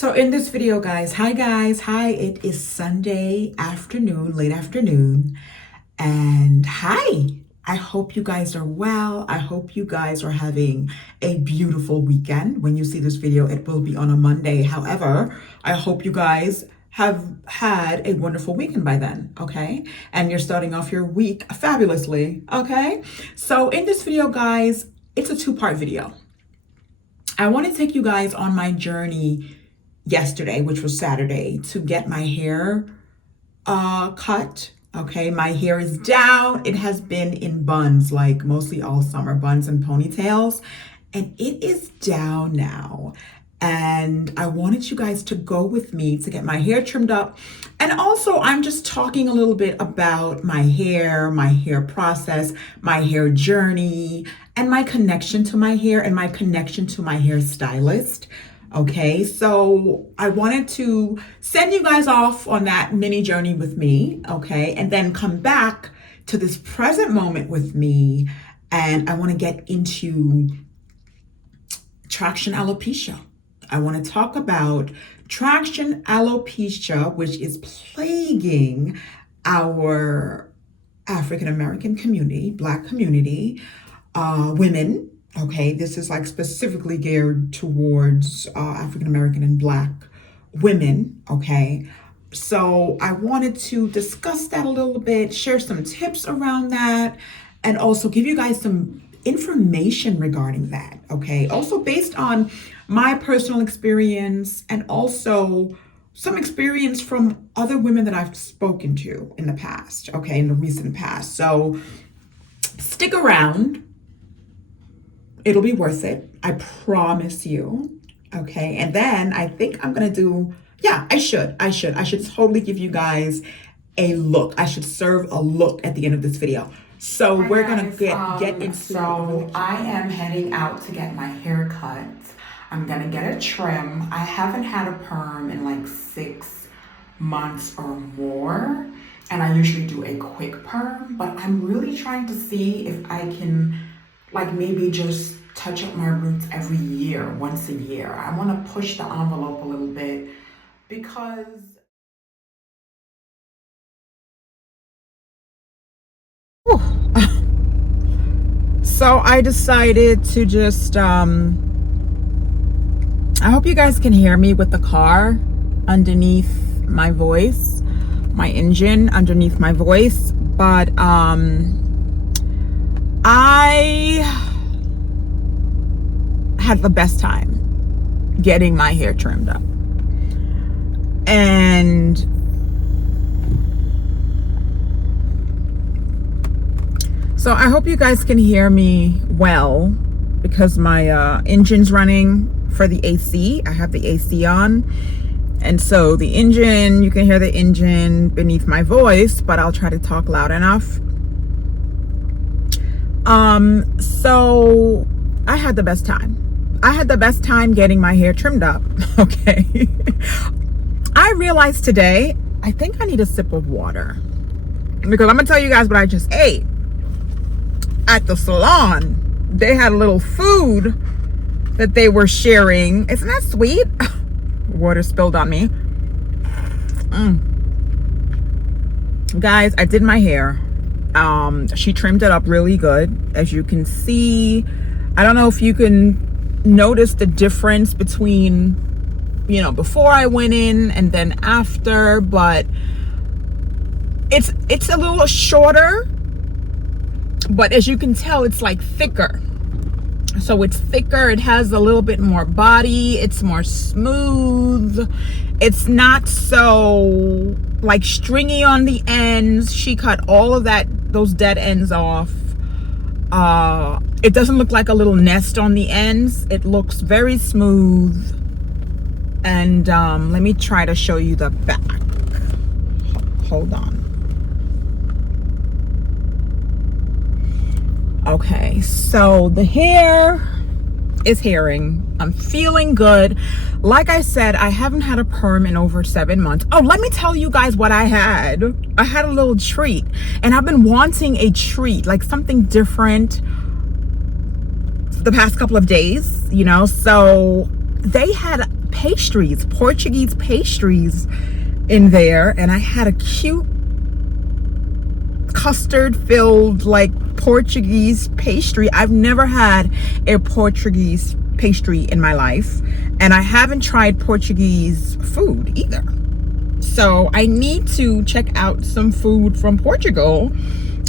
So in this video, guys, hi, it is Sunday afternoon, late afternoon, and hi, I hope you guys are well. I hope you guys are having a beautiful weekend. When you see this video, it will be on a Monday. However, I hope you guys have had a wonderful weekend by then, okay? And you're starting off your week fabulously, okay? So in this video, guys, it's a two-part video. I want to take you guys on my journey yesterday, which was Saturday, to get my hair cut. Okay, my hair is down. It has been in buns, like mostly all summer, buns and ponytails, and it is down now. And I wanted you guys to go with me to get my hair trimmed up. And also, I'm just talking a little bit about my hair process, my hair journey, and my connection to my hair and my connection to my hairstylist. Okay, so I wanted to send you guys off on that mini journey with me, okay, and then come back to this present moment with me, and I want to get into traction alopecia. I want to talk about traction alopecia, which is plaguing our African American community, Black community, women. Okay, this is like specifically geared towards African American and Black women. Okay, so I wanted to discuss that a little bit, share some tips around that, and also give you guys some information regarding that. Okay, also based on my personal experience and also some experience from other women that I've spoken to in the past. Okay, in the recent past. So stick around. It'll be worth it. I promise you. Okay. And then I think I'm going to do, I should totally give you guys a look. I should serve a look at the end of this video. So we're going to get into. So I am heading out to get my hair cut. I'm going to get a trim. I haven't had a perm in like 6 months or more. And I usually do a quick perm, but I'm really trying to see if I can like maybe just touch up my roots every year, once a year. I want to push the envelope a little bit because so I decided to just I hope you guys can hear me with the car underneath my voice, my engine underneath my voice, but I had the best time getting my hair trimmed up. And so I hope you guys can hear me well because my engine's running for the AC. I have the AC on. And so the engine, you can hear the engine beneath my voice, but I'll try to talk loud enough. So I had the best time. I had the best time getting my hair trimmed up. Okay. I realized today, I think I need a sip of water because I'm gonna tell you guys what I just ate at the salon. They had a little food that they were sharing. Isn't that sweet? Water spilled on me. Guys, I did my hair. She trimmed it up really good. As you can see, I don't know if you can notice the difference between, before I went in and then after, but it's a little shorter, but as you can tell, it's like thicker. So it's thicker, it has a little bit more body, it's more smooth, it's not so like stringy on the ends. She cut all of those dead ends off. It doesn't look like a little nest on the ends. It looks very smooth. And let me try to show you the back. Hold on. Okay, so the hair is hairing. I'm feeling good. Like I said, I haven't had a perm in over 7 months. Oh, let me tell you guys what I had. I had a little treat, and I've been wanting a treat, like something different the past couple of days, so they had pastries, Portuguese pastries in there, and I had a cute custard filled like Portuguese pastry. I've never had a Portuguese pastry in my life, and I haven't tried Portuguese food either. So I need to check out some food from Portugal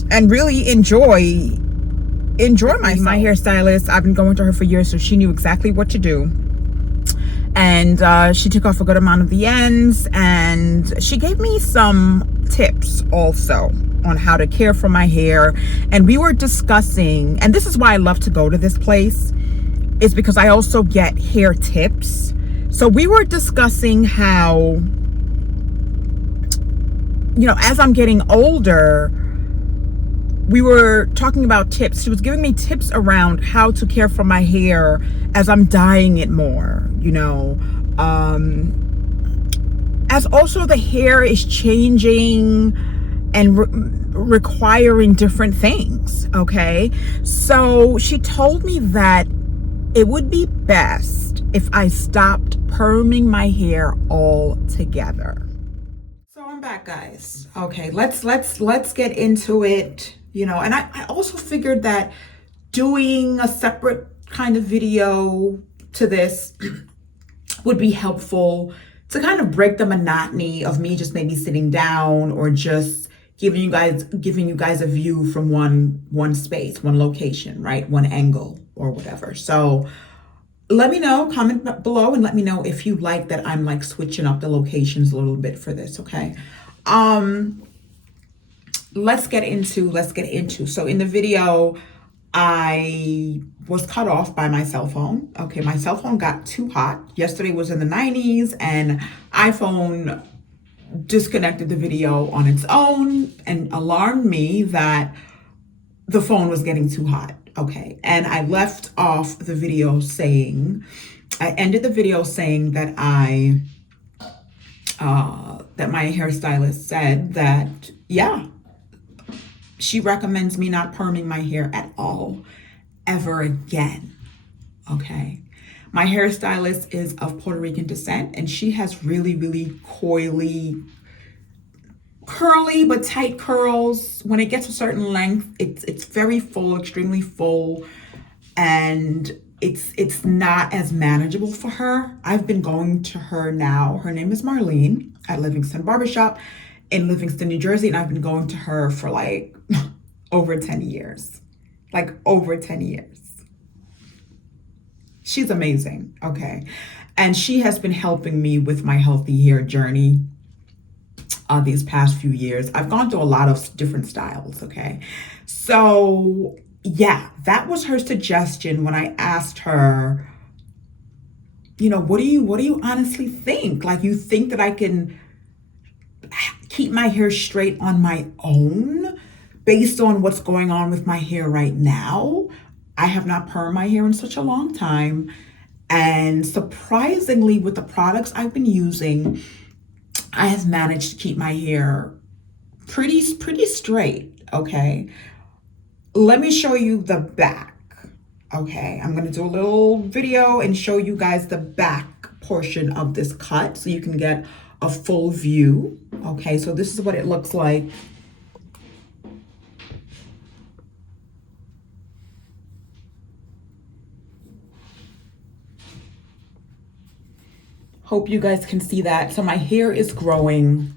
and really enjoy my hairstylist. I've been going to her for years, so she knew exactly what to do. And she took off a good amount of the ends, and she gave me some tips also on how to care for my hair. And we were discussing, and this is why I love to go to this place, is because I also get hair tips. So we were discussing how, you know, as I'm getting older, we were talking about tips. She was giving me tips around how to care for my hair as I'm dyeing it more, you know. As also the hair is changing and requiring different things, okay? So she told me that it would be best if I stopped perming my hair altogether. So I'm back, guys. Okay, let's get into it. You know, and I also figured that doing a separate kind of video to this would be helpful to kind of break the monotony of me just maybe sitting down or just giving you guys a view from one space, one location, right? One angle or whatever. So let me know, comment below and let me know if you like that I'm like switching up the locations a little bit for this, okay? Let's get into. So in the video, I was cut off by my cell phone. Okay, my cell phone got too hot. Yesterday was in the 90s and iPhone disconnected the video on its own and alarmed me that the phone was getting too hot. Okay, and I left off the video saying, I ended the video saying that that my hairstylist said that, yeah, she recommends me not perming my hair at all ever again. Okay. My hairstylist is of Puerto Rican descent, and she has really, really coily, curly but tight curls. When it gets a certain length, it's very full, extremely full, and it's not as manageable for her. I've been going to her now. Her name is Marlene at Livingston Barbershop in Livingston, New Jersey, and I've been going to her for like over 10 years. Like over 10 years. She's amazing, okay? And she has been helping me with my healthy hair journey these past few years. I've gone through a lot of different styles, okay? So yeah, that was her suggestion when I asked her, you know, what do you honestly think? Like, you think that I can keep my hair straight on my own based on what's going on with my hair right now? I have not permed my hair in such a long time. And surprisingly, with the products I've been using, I have managed to keep my hair pretty straight, okay? Let me show you the back, okay? I'm gonna do a little video and show you guys the back portion of this cut so you can get a full view. Okay, so this is what it looks like. Hope you guys can see that. So my hair is growing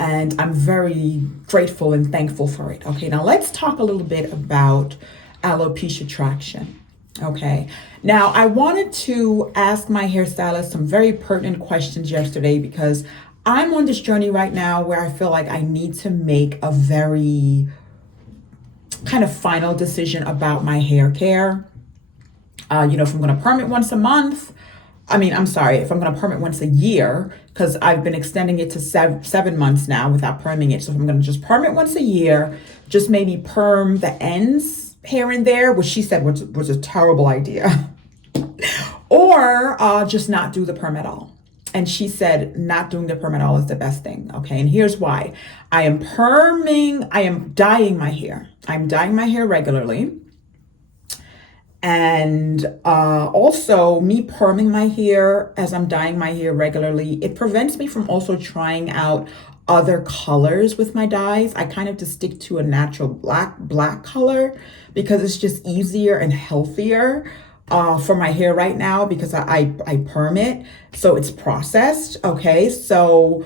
and I'm very grateful and thankful for it. Okay, now let's talk a little bit about alopecia traction. Okay, now I wanted to ask my hairstylist some very pertinent questions yesterday because I'm on this journey right now where I feel like I need to make a very kind of final decision about my hair care. You know, if I'm going to perm it once a month, if I'm going to perm it once a year, because I've been extending it to 7 months now without perming it. So if I'm going to just perm it once a year, just maybe perm the ends here and there, which she said was a terrible idea, or just not do the perm at all. And she said not doing the perm at all is the best thing. Okay, and here's why. I am dyeing my hair. I'm dyeing my hair regularly. And also me perming my hair as I'm dyeing my hair regularly, it prevents me from also trying out other colors with my dyes. I kind of just stick to a natural black color because it's just easier and healthier for my hair right now because I perm it. So it's processed. Okay. So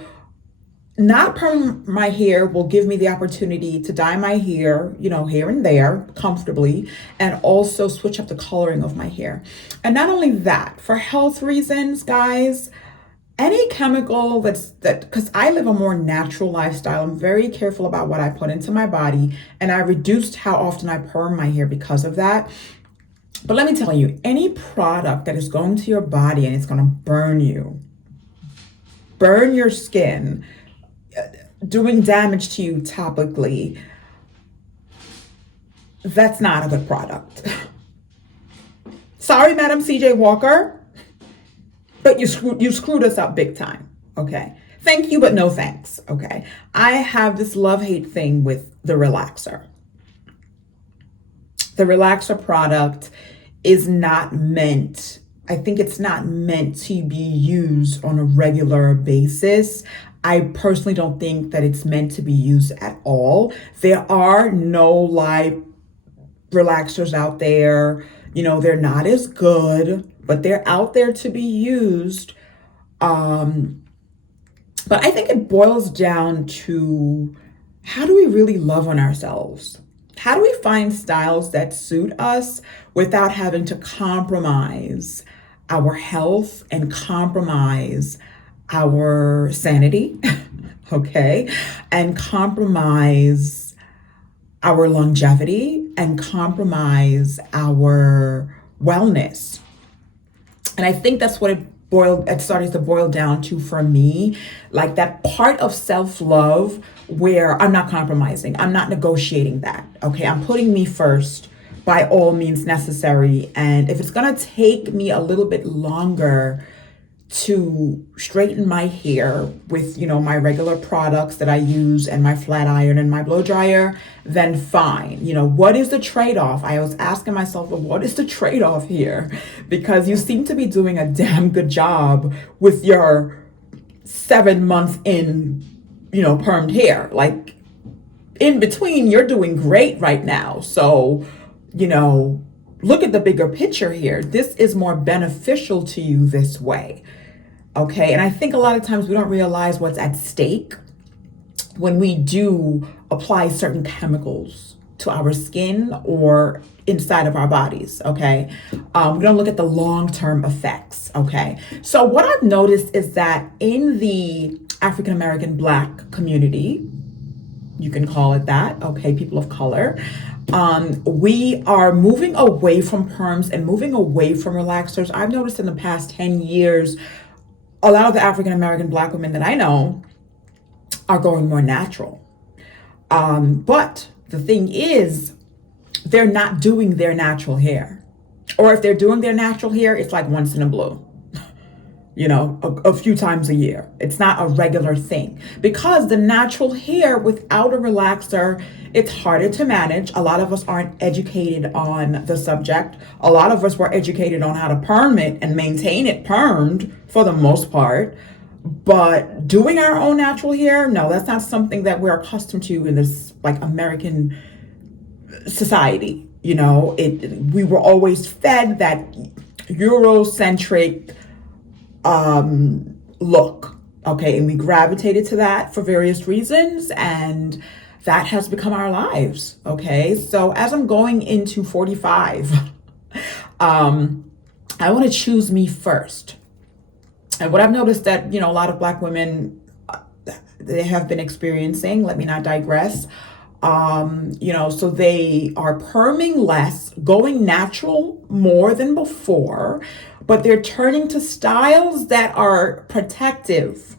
not perm my hair will give me the opportunity to dye my hair, here and there comfortably, and also switch up the coloring of my hair. And not only that, for health reasons, guys, any chemical because I live a more natural lifestyle, I'm very careful about what I put into my body, and I reduced how often I perm my hair because of that. But let me tell you, any product that is going to your body and it's going to burn your skin, doing damage to you topically, that's not a good product. Sorry, Madam CJ Walker, but you screwed us up big time. Okay. Thank you, but no thanks. Okay. I have this love-hate thing with the relaxer. The relaxer product is not meant, I think it's not meant to be used on a regular basis. I personally don't think that it's meant to be used at all. There are no live relaxers out there. They're not as good, but they're out there to be used. But I think it boils down to, how do we really love on ourselves? How do we find styles that suit us without having to compromise our health and compromise our sanity, okay, and compromise our longevity and compromise our wellness? And I think that's what it started to boil down to for me, like that part of self-love where I'm not compromising, I'm not negotiating that, okay? I'm putting me first by all means necessary. And if it's gonna take me a little bit longer to straighten my hair with, my regular products that I use and my flat iron and my blow dryer, then fine. What is the trade-off? I was asking myself, well, what is the trade-off here? Because you seem to be doing a damn good job with your 7 months in, permed hair. Like in between, you're doing great right now. So, look at the bigger picture here. This is more beneficial to you this way. Okay. And I think a lot of times we don't realize what's at stake when we do apply certain chemicals to our skin or inside of our bodies. Okay. We don't look at the long-term effects. Okay. So what I've noticed is that in the African American Black community, you can call it that. Okay. People of color. We are moving away from perms and moving away from relaxers. I've noticed in the past 10 years, a lot of the African American Black women that I know are going more natural. But the thing is, they're not doing their natural hair. Or if they're doing their natural hair, it's like once in a blue, a few times a year. It's not a regular thing because the natural hair without a relaxer, it's harder to manage. A lot of us aren't educated on the subject. A lot of us were educated on how to perm it and maintain it permed for the most part. But doing our own natural hair, no, that's not something that we're accustomed to in this like American society. We were always fed that Eurocentric look. Okay. And we gravitated to that for various reasons. And that has become our lives. Okay. So as I'm going into 45, I want to choose me first. And what I've noticed that, a lot of Black women, they have been experiencing, let me not digress. So they are perming less, going natural more than before, but they're turning to styles that are protective.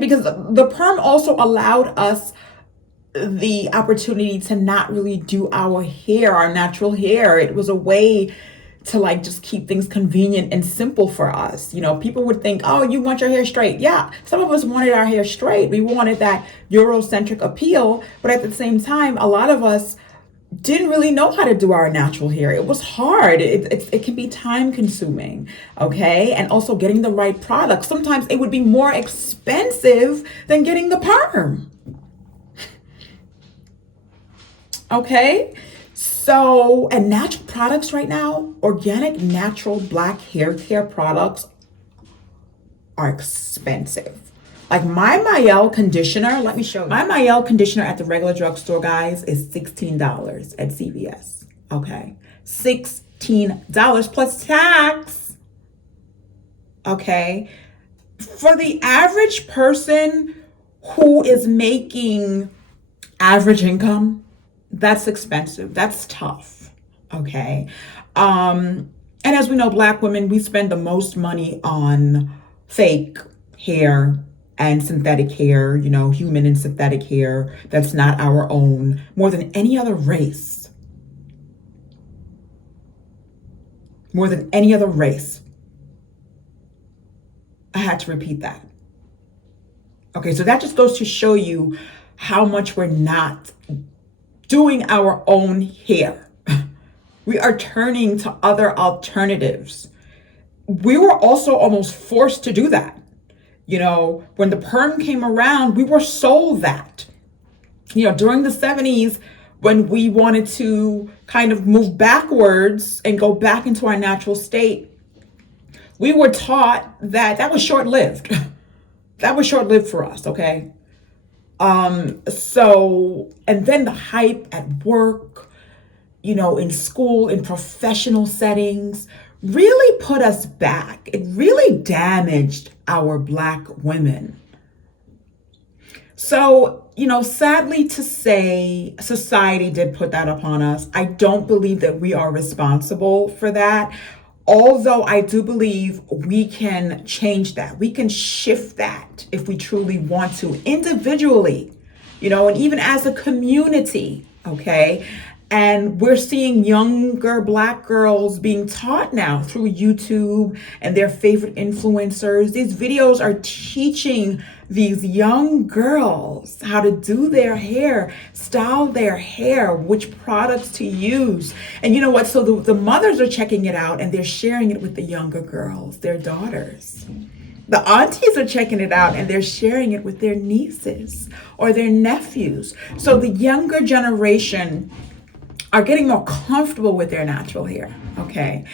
Because the perm also allowed us the opportunity to not really do our hair, our natural hair. It was a way to like just keep things convenient and simple for us. People would think, oh, you want your hair straight. Yeah, some of us wanted our hair straight. We wanted that Eurocentric appeal, but at the same time, a lot of us didn't really know how to do our natural hair. It was hard. It can be time consuming, okay? And also getting the right product. Sometimes it would be more expensive than getting the perm, okay? So, and natural products right now, organic, natural black hair care products are expensive. Like my Mayel conditioner, let me show you. My Mayel conditioner at the regular drugstore, guys, is $16 at CVS. Okay. $16 plus tax. Okay. For the average person who is making average income, that's expensive. That's tough. Okay. And as we know, Black women, we spend the most money on fake hair and synthetic hair, human and synthetic hair that's not our own, more than any other race. More than any other race. I had to repeat that. Okay, so that just goes to show you how much we're not doing our own hair. We are turning to other alternatives. We were also almost forced to do that. When the perm came around, we were sold that. During the 70s, when we wanted to kind of move backwards and go back into our natural state, we were taught that was short-lived. That was short-lived for us, okay? So, and then the hype at work, in school, in professional settings, really put us back. It really damaged our Black women. So, sadly to say, society did put that upon us. I don't believe that we are responsible for that. Although I do believe we can change that. We can shift that if we truly want to, individually, and even as a community, okay? And we're seeing younger Black girls being taught now through YouTube and their favorite influencers. These videos are teaching these young girls how to do their hair, style their hair, which products to use. And you know what? So the mothers are checking it out and they're sharing it with the younger girls, their daughters. The aunties are checking it out and they're sharing it with their nieces or their nephews. So the younger generation are getting more comfortable with their natural hair, okay?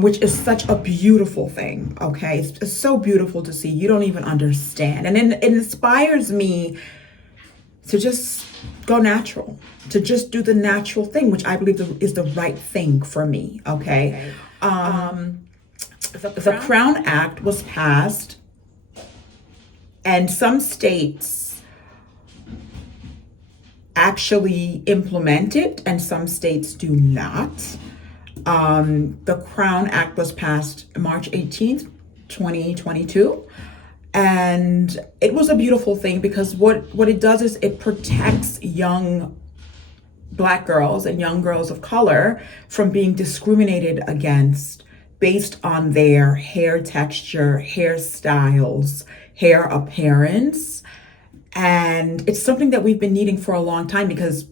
Which is such a beautiful thing, okay? It's so beautiful to see. You don't even understand. And it inspires me to just go natural, to just do the natural thing, which I believe is the right thing for me, okay? The Crown Act was passed, and some states actually implement it and some states do not. The Crown Act was passed March 18th, 2022. And it was a beautiful thing because what it does is it protects young Black girls and young girls of color from being discriminated against based on their hair texture, hairstyles, hair appearance. And it's something that we've been needing for a long time, because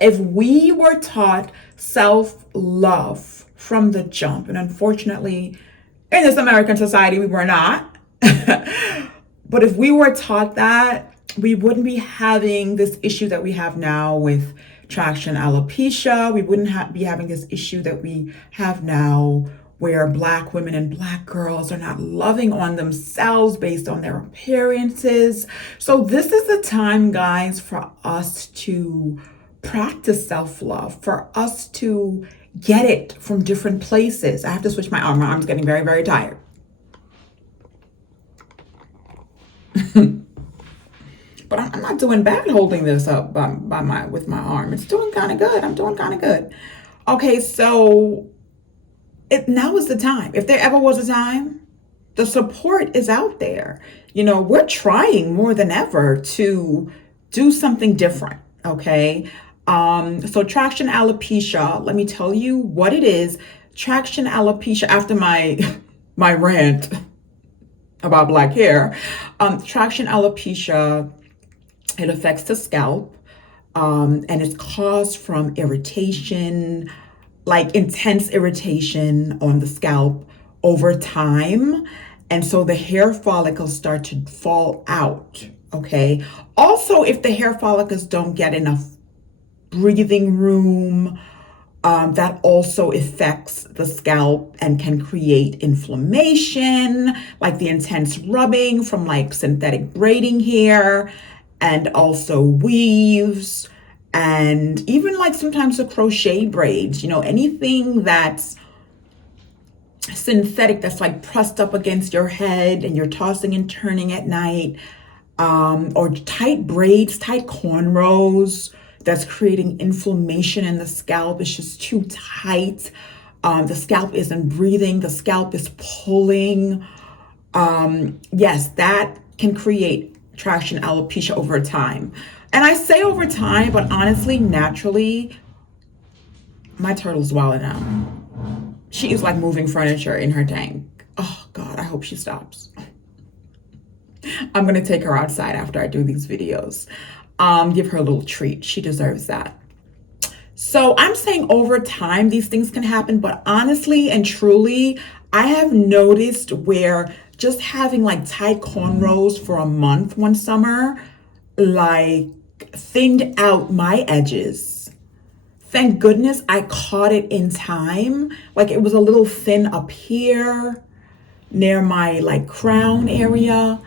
if we were taught self-love from the jump, and unfortunately in this American society we were not, but if we were taught that, we wouldn't be having this issue that we have now with traction alopecia. We wouldn't be having this issue that we have now where Black women and Black girls are not loving on themselves based on their appearances. So this is the time, guys, for us to practice self-love, for us to get it from different places. I have to switch my arm. My arm's getting very, very tired. But I'm not doing bad holding this up with my arm. It's doing kind of good. I'm doing kind of good. Okay, so now is the time. If there ever was a time, the support is out there. We're trying more than ever to do something different, okay? So traction alopecia, let me tell you what it is. Traction alopecia, after my rant about Black hair, traction alopecia, it affects the scalp. and it's caused from irritation, like intense irritation on the scalp over time. And so the hair follicles start to fall out. Okay. Also, if the hair follicles don't get enough breathing room, that also affects the scalp and can create inflammation, like the intense rubbing from like synthetic braiding hair, and also weaves, and even like sometimes the crochet braids, anything that's synthetic that's like pressed up against your head and you're tossing and turning at night, or tight braids, tight cornrows that's creating inflammation in the scalp. It's just too tight. The scalp isn't breathing, the scalp is pulling. Yes, that can create traction alopecia over time. And I say over time, but honestly, naturally, my turtle's wilding out. She is like moving furniture in her tank. Oh God, I hope she stops. I'm gonna take her outside after I do these videos. Give her a little treat. She deserves that. So I'm saying over time, these things can happen, but honestly and truly, I have noticed where just having like tight cornrows for a month one summer, like thinned out my edges. Thank goodness I caught it in time. Like it was a little thin up here near my like crown area.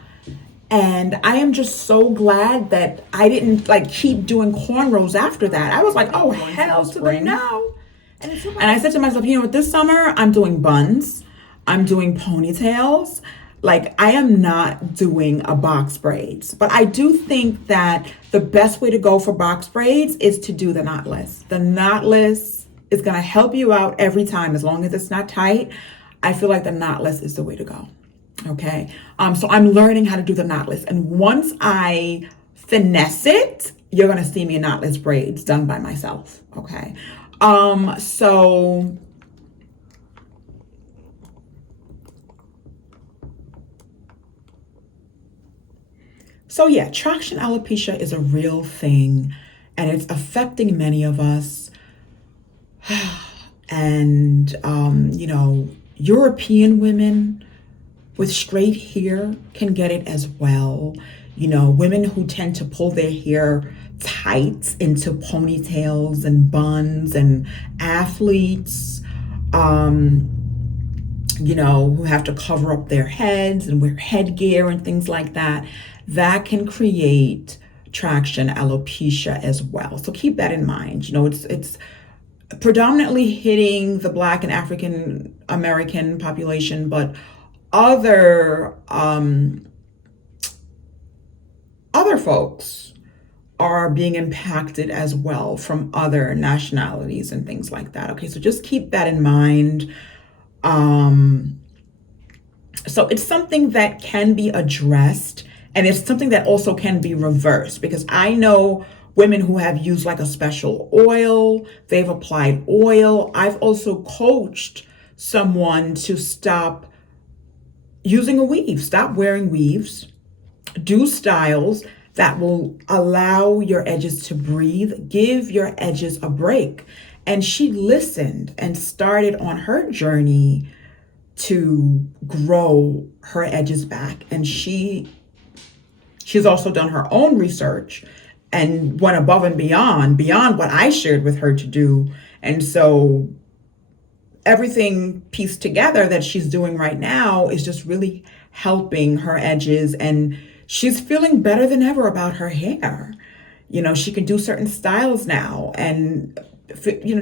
And I am just so glad that I didn't like keep doing cornrows after that. I was like, oh, hell to the no. And I said to myself, this summer I'm doing buns, I'm doing ponytails. Like I am not doing a box braids, but I do think that the best way to go for box braids is to do the knotless. The knotless is going to help you out every time as long as it's not tight. I feel like the knotless is the way to go. Okay. So I'm learning how to do the knotless. And once I finesse it, you're going to see me in knotless braids done by myself. Okay. So yeah, traction alopecia is a real thing and it's affecting many of us. And, European women with straight hair can get it as well. Women who tend to pull their hair tight into ponytails and buns, and athletes, who have to cover up their heads and wear headgear and things like that, that can create traction alopecia as well. So keep that in mind. It's predominantly hitting the Black and African American population, but other folks are being impacted as well from other nationalities and things like that. Okay, so just keep that in mind. So it's something that can be addressed, and it's something that also can be reversed, because I know women who have used like a special oil, they've applied oil. I've also coached someone to stop using a weave, stop wearing weaves, do styles that will allow your edges to breathe, give your edges a break. And she listened and started on her journey to grow her edges back. And she's also done her own research and went above and beyond what I shared with her to do. And so everything pieced together that she's doing right now is just really helping her edges, and she's feeling better than ever about her hair. She can do certain styles now and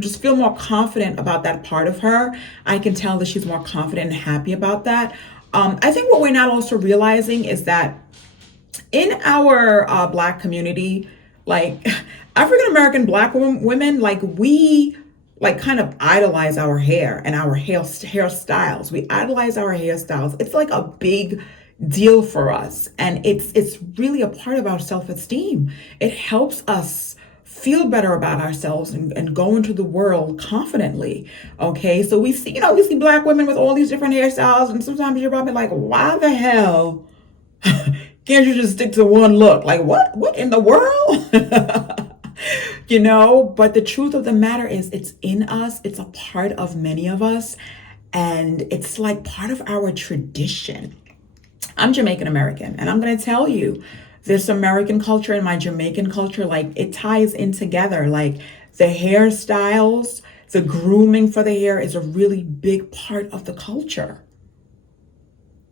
just feel more confident about that part of her. I can tell that she's more confident and happy about that. I think what we're not also realizing is that in our Black community, like African American Black women, like we like kind of idolize our hair and our hairstyles. We idolize our hairstyles. It's like a big deal for us, and it's really a part of our self-esteem. It helps us feel better about ourselves and go into the world confidently. Okay, so we see Black women with all these different hairstyles, and sometimes you're probably like, why the hell can't you just stick to one look? Like what in the world? But the truth of the matter is it's in us, it's a part of many of us, and it's like part of our tradition. I'm Jamaican American, and I'm going to tell you, this American culture and my Jamaican culture, like it ties in together. Like the hairstyles, the grooming for the hair is a really big part of the culture.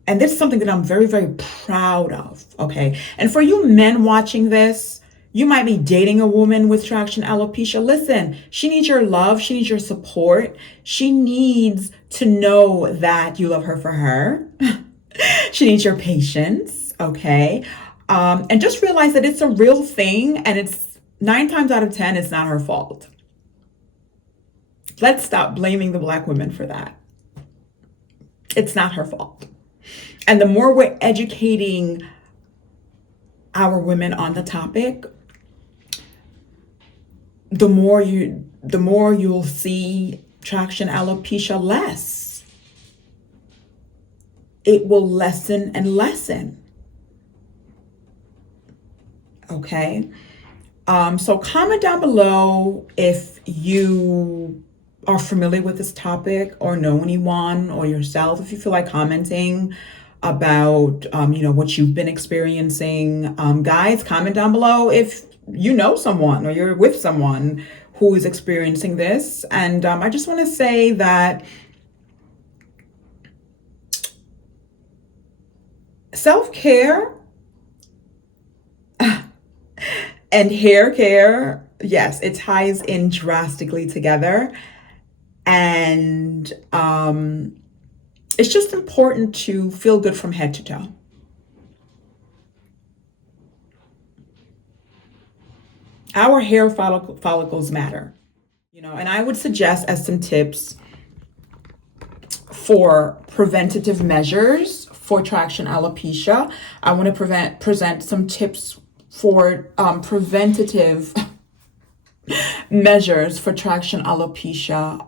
And this is something that I'm very, very proud of. Okay. And for you men watching this, you might be dating a woman with traction alopecia. Listen, she needs your love. She needs your support. She needs to know that you love her for her. She needs your patience. Okay. And just realize that it's a real thing, and it's 9 times out of 10, it's not her fault. Let's stop blaming the Black women for that. It's not her fault. And the more we're educating our women on the topic, the more you'll see traction alopecia less. It will lessen and lessen. Okay. So comment down below if you are familiar with this topic or know anyone or yourself, if you feel like commenting about what you've been experiencing. Guys, comment down below if you know someone or you're with someone who is experiencing this. And I just want to say that self-care and hair care, yes, it ties in drastically together. And it's just important to feel good from head to toe. Our hair follicles matter, and I would suggest as some tips for preventative measures for traction alopecia. I want to present some tips for preventative measures for traction alopecia.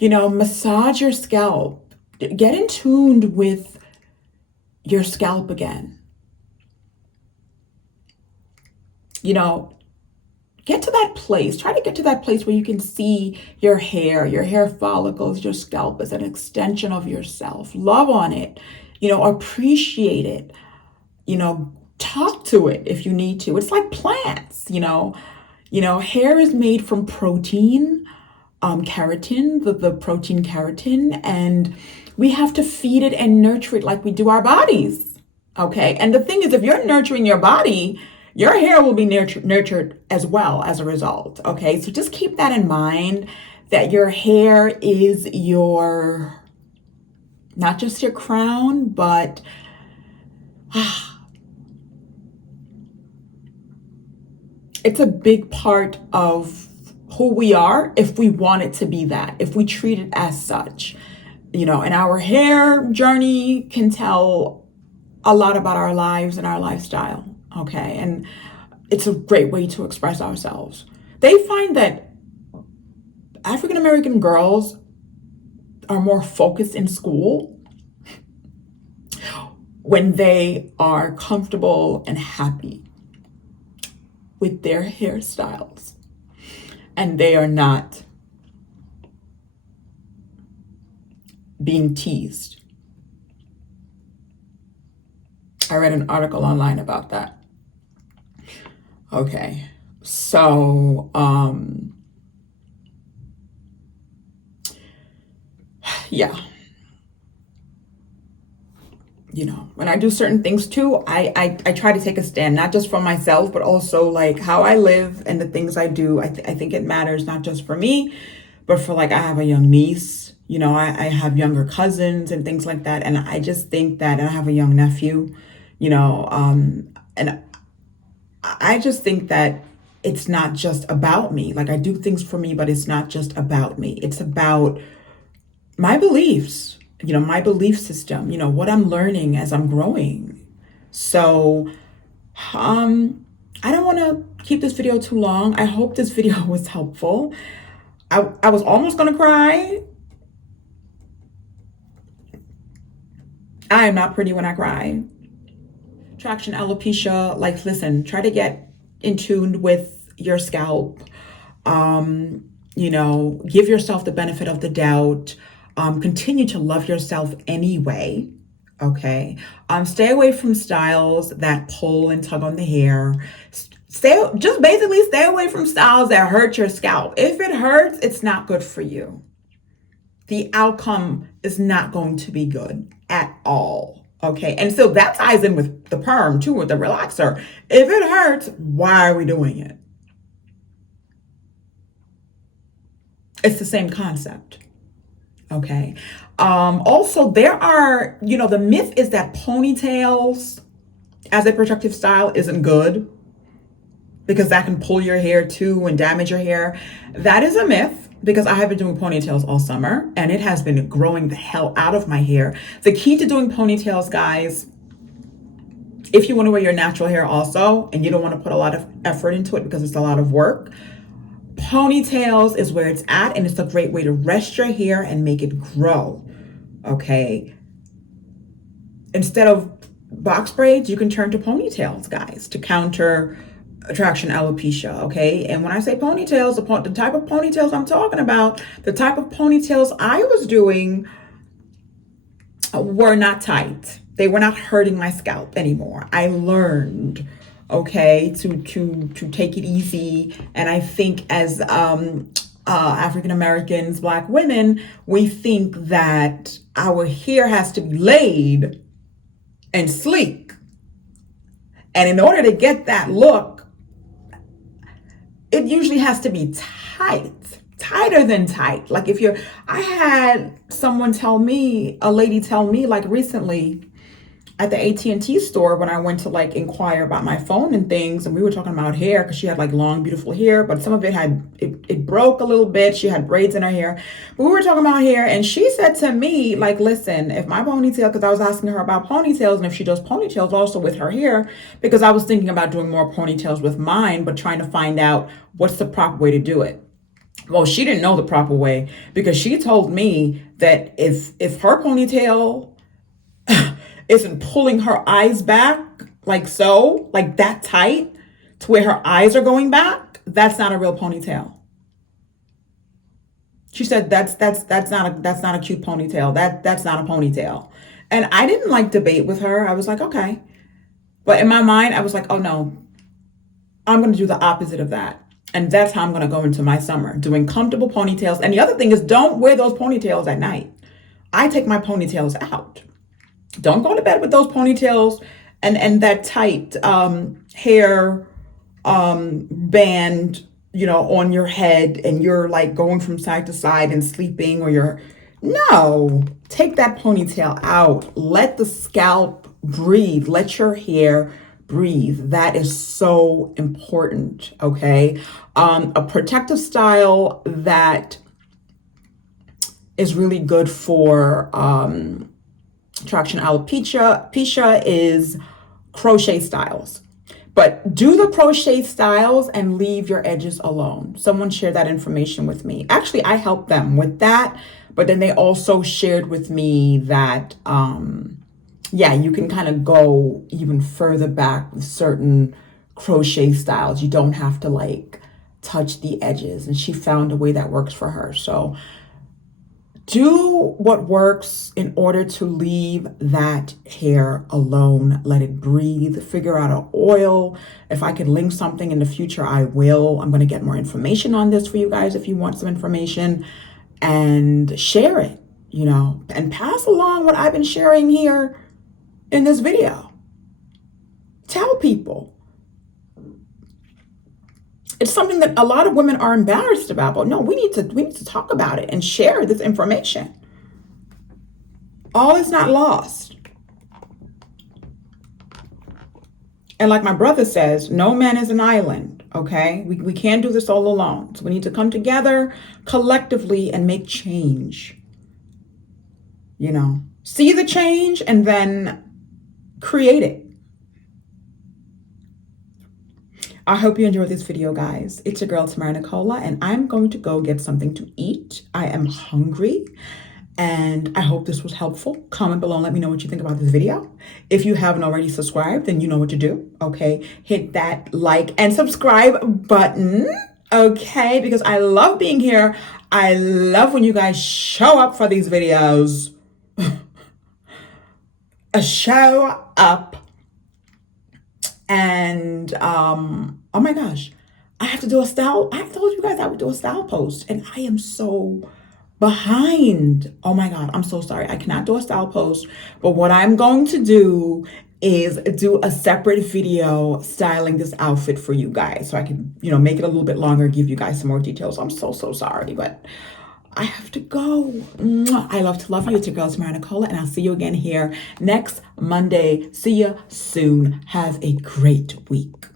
Massage your scalp. Get in tune with your scalp again. Get to that place. Try to get to that place where you can see your hair follicles, your scalp as an extension of yourself. Love on it. Appreciate it. Talk to it if you need to. It's like plants, hair is made from protein, keratin, the protein keratin, and we have to feed it and nurture it like we do our bodies. Okay. And the thing is, if you're nurturing your body, your hair will be nurtured as well as a result. Okay. So just keep that in mind, that your hair is not just your crown, but it's a big part of who we are if we want it to be that, if we treat it as such. And our hair journey can tell a lot about our lives and our lifestyle. Okay. And it's a great way to express ourselves. They find that African American girls are more focused in school when they are comfortable and happy with their hairstyles, and they are not being teased. I read an article online about that. Okay, so yeah, when I do certain things too, I try to take a stand, not just for myself, but also like how I live and the things I do. I think it matters not just for me, but for I have a young niece, I have younger cousins and things like that. And I just think that, and I have a young nephew, and I just think that it's not just about me. Like I do things for me, but it's not just about me. It's about my beliefs, my belief system, what I'm learning as I'm growing. So, I don't want to keep this video too long. I hope this video was helpful. I was almost going to cry. I am not pretty when I cry. Traction alopecia, listen, try to get in tune with your scalp. Give yourself the benefit of the doubt. Continue to love yourself anyway. Okay. Stay away from styles that pull and tug on the hair. Basically stay away from styles that hurt your scalp. If it hurts, it's not good for you. The outcome is not going to be good at all. Okay. And so that ties in with the perm too, with the relaxer. If it hurts, why are we doing it? It's the same concept. Okay. Also, there are, the myth is that ponytails as a protective style isn't good because that can pull your hair too and damage your hair. That is a myth because I have been doing ponytails all summer and it has been growing the hell out of my hair. The key to doing ponytails, guys, if you want to wear your natural hair also and you don't want to put a lot of effort into it because it's a lot of work, ponytails is where it's at, and it's a great way to rest your hair and make it grow. Okay. Instead of box braids, you can turn to ponytails, guys, to counter attraction alopecia. Okay. And when I say ponytails, the type of ponytails I'm talking about, the type of ponytails I was doing were not tight. They were not hurting my scalp anymore. I learned, okay, to take it easy. And I think as African Americans, Black women, we think that our hair has to be laid and sleek. And in order to get that look, it usually has to be tighter than tight. Like I had a lady tell me like recently, at the AT&T store when I went to like inquire about my phone and things, and we were talking about hair because she had like long, beautiful hair, but some of it it broke a little bit. She had braids in her hair. But we were talking about hair, and she said to me, like, listen, if my ponytail, because I was asking her about ponytails and if she does ponytails also with her hair, because I was thinking about doing more ponytails with mine, but trying to find out what's the proper way to do it. Well, she didn't know the proper way because she told me that if her ponytail isn't pulling her eyes back like that tight to where her eyes are going back, that's not a real ponytail. She said that's not a cute ponytail. That's not a ponytail. And I didn't like debate with her. I was like, okay. But in my mind, I was like, oh no, I'm going to do the opposite of that. And that's how I'm going to go into my summer, doing comfortable ponytails. And the other thing is, don't wear those ponytails at night. I take my ponytails out. Don't go to bed with those ponytails and that tight hair band, on your head, and you're like going from side to side and sleeping, no, take that ponytail out. Let the scalp breathe. Let your hair breathe. That is so important. Okay. A protective style that is really good for attraction alopecia is crochet styles. But do the crochet styles and leave your edges alone. Someone shared that information with me. Actually, I helped them with that, but then they also shared with me that you can kind of go even further back with certain crochet styles. You don't have to like touch the edges, and she found a way that works for her. So do what works in order to leave that hair alone. Let it breathe. Figure out an oil. If I can link something in the future, I will. I'm going to get more information on this for you guys if you want some information, and share it, and pass along what I've been sharing here in this video. Tell people. It's something that a lot of women are embarrassed about, but no, we need to talk about it and share this information. All is not lost. And like my brother says, no man is an island, okay? We can't do this all alone. So we need to come together collectively and make change. See the change and then create it. I hope you enjoyed this video, guys. It's your girl, Tamara Nicola, and I'm going to go get something to eat. I am hungry, And I hope this was helpful. Comment below and let me know what you think about this video. If you haven't already subscribed, then you know what to do, okay? Hit that like and subscribe button, okay? Because I love being here. I love when you guys show up for these videos. Show up. And, oh my gosh, I have to do a style. I told you guys I would do a style post, and I am so behind. Oh my God, I'm so sorry. I cannot do a style post, but what I'm going to do is do a separate video styling this outfit for you guys so I can, make it a little bit longer, give you guys some more details. I'm so sorry, but I have to go. Mwah. I love to love you. It's your girl, Tamara Nicola, and I'll see you again here next Monday. See you soon. Have a great week.